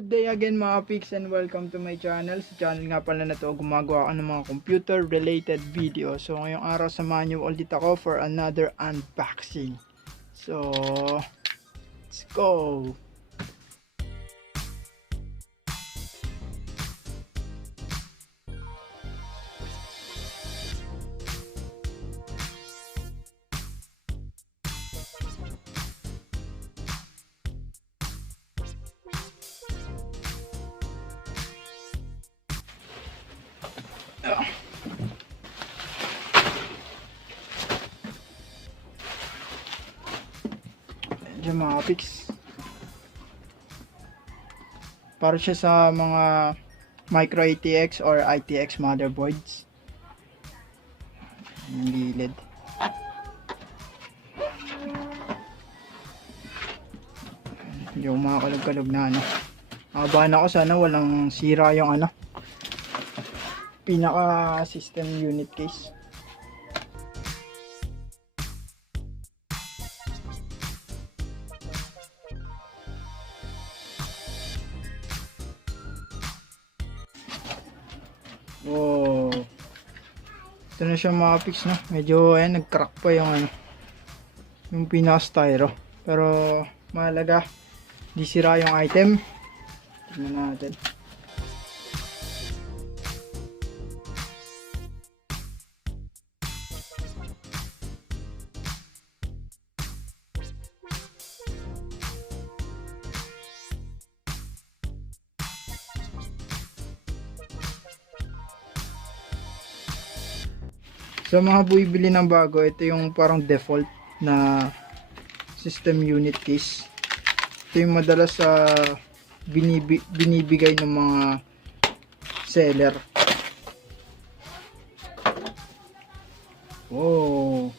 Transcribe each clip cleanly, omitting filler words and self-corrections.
Good day again mga pics and welcome to my channel. Sa channel nga pala na to, gumagawa ako ng mga computer related video. So ngayong araw samahan niyo ulit ako for another unboxing. So let's go! Diyan mga pics. Para siya sa mga micro ATX or ITX motherboards. Yung gilid. Yung mga kalog-kalog na ano. Nakabahan ako sana walang sira yung ano. Pinaka system unit case. Oh. Ito na siya mga pics, no? Medyo ayan, nag-crack pa yung ano. Yung pinaka-styro. Pero mahalaga, di sira yung item. Tignan natin. Sa mga buibili ng bago, ito yung parang default na system unit case. Ito yung madalas sa binibigay ng mga seller. Wow.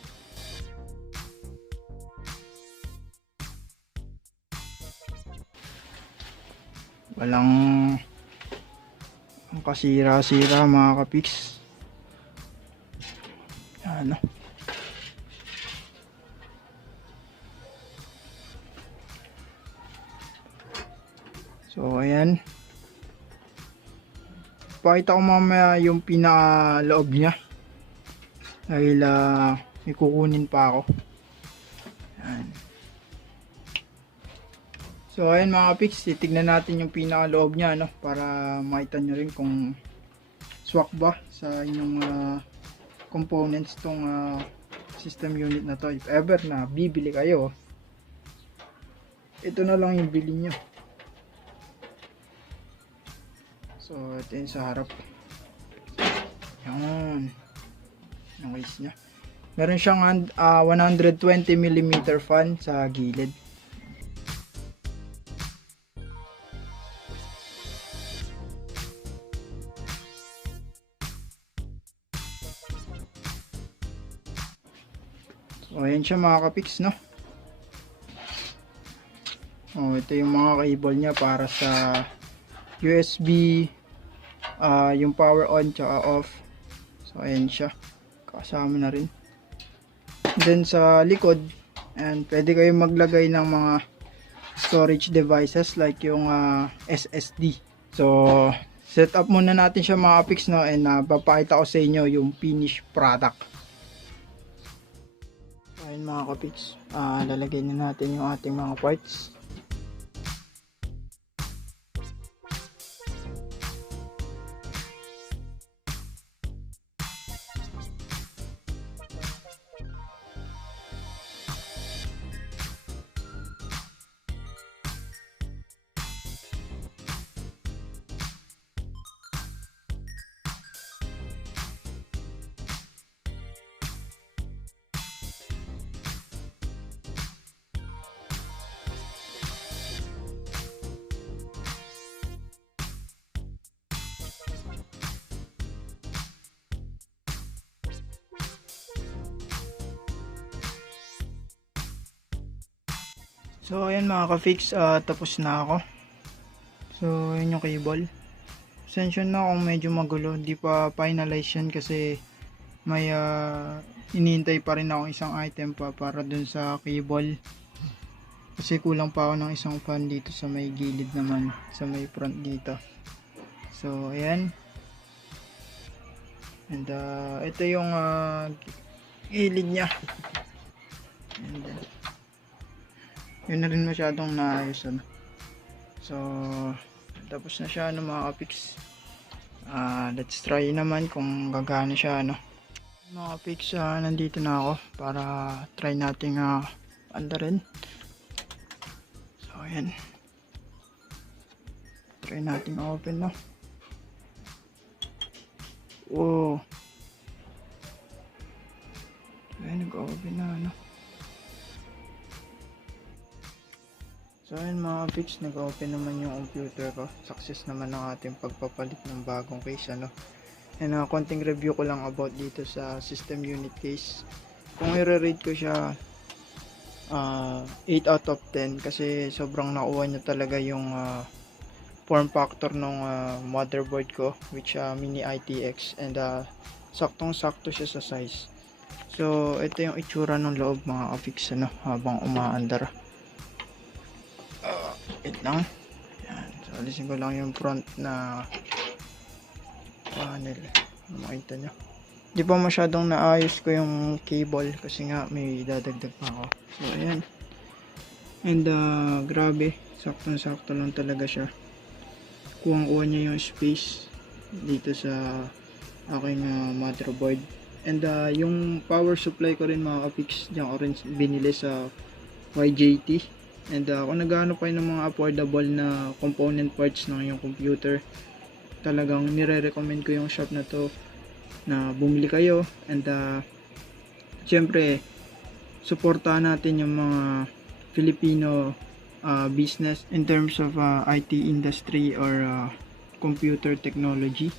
Walang kasira-sira mga kapiks. Ano? So ayan. Pakita ko mamaya yung pinaka-loob niya. Dahil may kukunin pa ako. Ayan. So ayan mga pics, titignan natin yung pinaka-loob niya, no, para makita nyo rin kung swak ba sa inyong components tong system unit na to. If ever na bibili kayo, ito na lang yung bili nyo. So ito yung sa harap. Yan yung case nya. Meron siyang 120mm fan sa gilid. So ayan siya mga kapiks, no. Oh, ito yung mga cable niya para sa USB, yung power on tsaka off. So ayan siya, kasama na rin. Then sa likod, and pwede kayong maglagay ng mga storage devices like yung SSD. So set up muna natin siya mga kapiks, no, and papakita ko sa inyo yung finished product. Ayun mga kapiks, lalagay na natin yung ating mga parts. So ayan mga ka-fix, tapos na ako. So yun yung cable. Pasensya na kung medyo magulo, hindi pa finalize yan kasi may inihintay pa rin ako isang item pa para dun sa cable. Kasi kulang pa ako ng isang fan dito sa may gilid naman, sa may front dito. So ayan. And ito yung gilid niya. And then, yun na rin masyadong naayos ano. So tapos na siya ano mga kapiks. Let's try naman kung gagana siya ano. Mga kapiks, nandito na ako para try nating andarin. So ayan. Try nating open no. Wow. Ayan, nag-open na ano. So ayun mga fix, nag-open naman yung computer ko. Success naman ang ating pagpapalit ng bagong case ano. And konting review ko lang about dito sa system unit case. Kung i-rate ko siya 8 out of 10 kasi sobrang nakuha niya talaga yung form factor ng motherboard ko, which mini ITX, and saktong sakto siya sa size. So ito yung itsura ng loob mga afix ano, habang umaandar. Wait lang. Yan. So alisin ko lang yung front na panel. Makita nyo. Di pa masyadong naayos ko yung cable kasi nga may dadagdag pa ako. So ayan. And grabe, saktong sakto lang talaga siya. Kuha niya yung space dito sa aking motherboard. And yung power supply ko rin mga kapix, diyan ko rin binili sa YJT. And kung nagano pa ng mga affordable na component parts ng yung computer, talagang nire-recommend ko yung shop na to na bumili kayo. And syempre suportahan natin yung mga Filipino business in terms of IT industry or computer technology.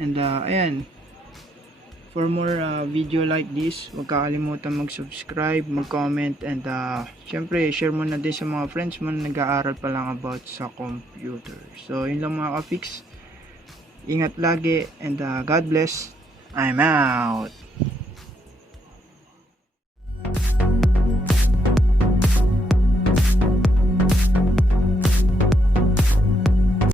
And ayan, for more video like this, huwag kakalimutan mag-subscribe, mag-comment, and syempre share mo na din sa mga friends mo na nag-aaral pa lang about sa computer. So yun lang mga ka-fix. Ingat lagi and God bless. I'm out.